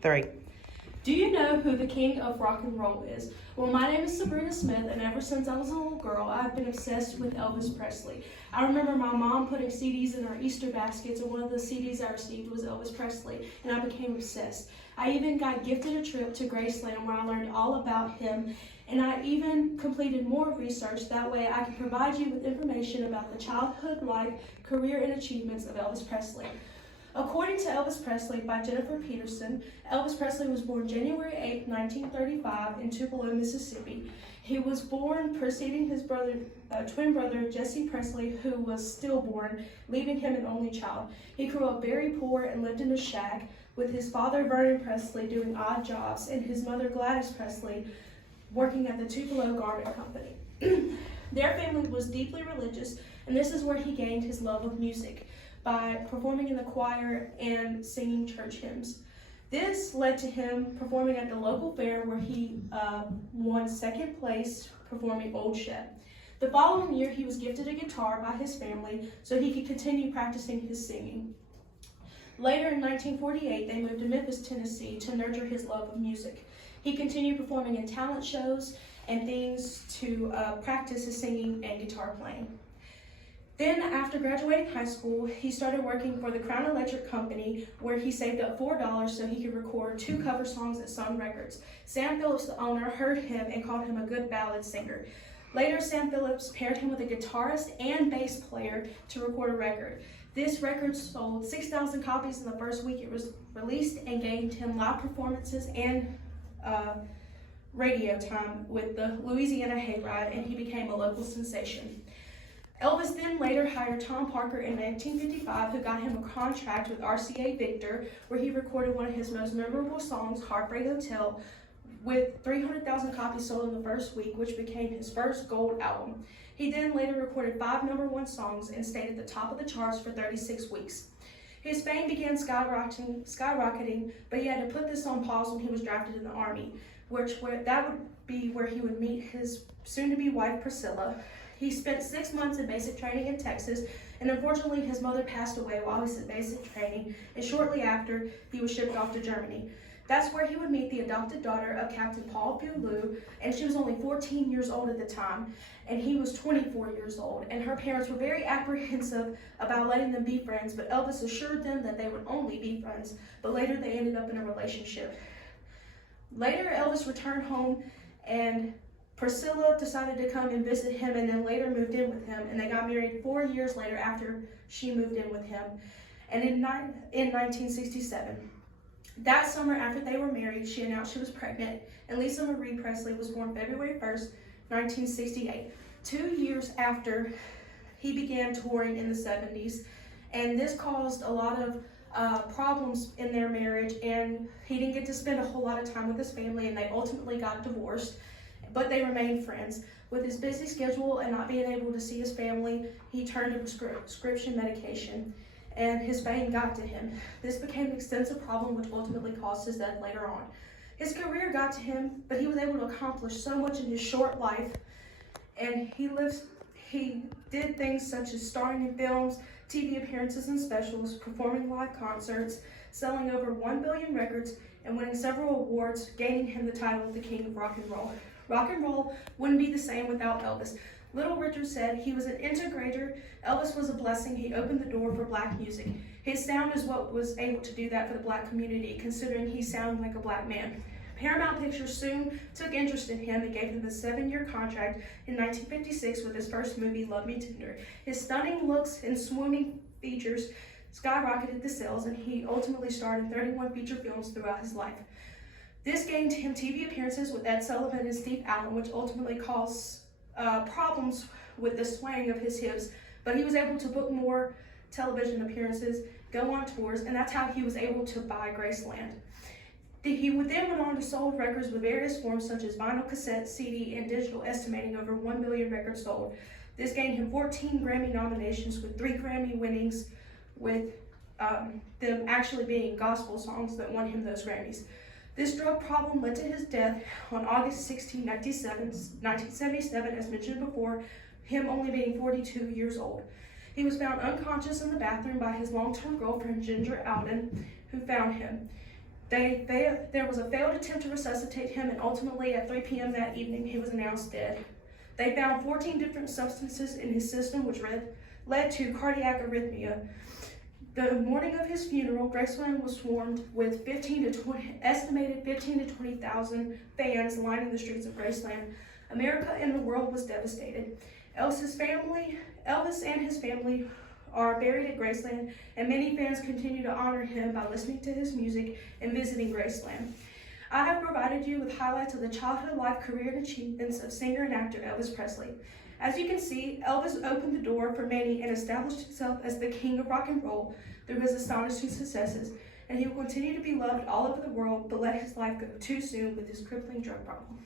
3. Do you know who the king of rock and roll is? Well, my name is Sabrina Smith, and ever since I was a little girl, I've been obsessed with Elvis Presley. I remember my mom putting CDs in our Easter baskets, and one of the CDs I received was Elvis Presley, and I became obsessed. I even got gifted a trip to Graceland where I learned all about him, and I even completed more research. That way I can provide you with information about the childhood life, career, and achievements of Elvis Presley. According to Elvis Presley by Jennifer Peterson, Elvis Presley was born January 8, 1935 in Tupelo, Mississippi. He was born preceding his twin brother, Jesse Presley, who was stillborn, leaving him an only child. He grew up very poor and lived in a shack with his father, Vernon Presley, doing odd jobs, and his mother, Gladys Presley, working at the Tupelo Garment Company. Their family was deeply religious, and this is where he gained his love of music, by performing in the choir and singing church hymns. This led to him performing at the local fair where he won second place performing Old Shep. The following year, he was gifted a guitar by his family so he could continue practicing his singing. Later in 1948, they moved to Memphis, Tennessee to nurture his love of music. He continued performing in talent shows and things to practice his singing and guitar playing. Then, after graduating high school, he started working for the Crown Electric Company, where he saved up $4 so he could record 2 cover songs at Sun Records. Sam Phillips, the owner, heard him and called him a good ballad singer. Later, Sam Phillips paired him with a guitarist and bass player to record a record. This record sold 6,000 copies in the first week it was released and gained him live performances and radio time with the Louisiana Hayride, and he became a local sensation. Elvis then later hired Tom Parker in 1955, who got him a contract with RCA Victor, where he recorded one of his most memorable songs, Heartbreak Hotel, with 300,000 copies sold in the first week, which became his first gold album. He then later recorded 5 #1 songs and stayed at the top of the charts for 36 weeks. His fame began skyrocketing, but he had to put this on pause when he was drafted in the Army, that would be where he would meet his soon-to-be wife, Priscilla. He spent 6 months in basic training in Texas, and unfortunately his mother passed away while he was in basic training, and shortly after, he was shipped off to Germany. That's where he would meet the adopted daughter of Captain Paul Beaulieu, and she was only 14 years old at the time, and he was 24 years old, and her parents were very apprehensive about letting them be friends, but Elvis assured them that they would only be friends, but later they ended up in a relationship. Later, Elvis returned home, and Priscilla decided to come and visit him and then later moved in with him, and they got married 4 years later after she moved in with him, and in 1967. That summer after they were married, she announced she was pregnant, and Lisa Marie Presley was born February 1st, 1968, 2 years after he began touring in the 70s, and this caused a lot of problems in their marriage, and he didn't get to spend a whole lot of time with his family, and they ultimately got divorced. But they remained friends. With his busy schedule and not being able to see his family, he turned to prescription medication, and his fame got to him. This became an extensive problem which ultimately caused his death later on. His career got to him, but he was able to accomplish so much in his short life, and he did things such as starring in films, TV appearances and specials, performing live concerts, selling over 1 billion records, and winning several awards, gaining him the title of the King of Rock and Roll. Rock and roll wouldn't be the same without Elvis. Little Richard said he was an integrator. Elvis was a blessing. He opened the door for black music. His sound is what was able to do that for the black community, considering he sounded like a black man. Paramount Pictures soon took interest in him and gave him a 7-year contract in 1956 with his first movie, Love Me Tender. His stunning looks and swooning features skyrocketed the sales, and he ultimately starred in 31 feature films throughout his life. This gained him TV appearances with Ed Sullivan and Steve Allen, which ultimately caused problems with the swaying of his hips, but he was able to book more television appearances, go on tours, and that's how he was able to buy Graceland. He then went on to sold records with various forms such as vinyl, cassette, CD, and digital, estimating over 1 billion records sold. This gained him 14 Grammy nominations with 3 Grammy winnings, with them actually being gospel songs that won him those Grammys. This drug problem led to his death on August 16, 1977, as mentioned before, him only being 42 years old. He was found unconscious in the bathroom by his long-term girlfriend, Ginger Alden, who found him. There was a failed attempt to resuscitate him, and ultimately at 3 p.m. that evening, he was announced dead. They found 14 different substances in his system, which led to cardiac arrhythmia. The morning of his funeral, Graceland was swarmed with estimated 15 to 20,000 fans lining the streets of Graceland. America and the world was devastated. Elvis and his family are buried at Graceland, and many fans continue to honor him by listening to his music and visiting Graceland. I have provided you with highlights of the childhood life, career, and achievements of singer and actor Elvis Presley. As you can see, Elvis opened the door for many and established himself as the king of rock and roll through his astonishing successes, and he will continue to be loved all over the world, but let his life go too soon with his crippling drug problem.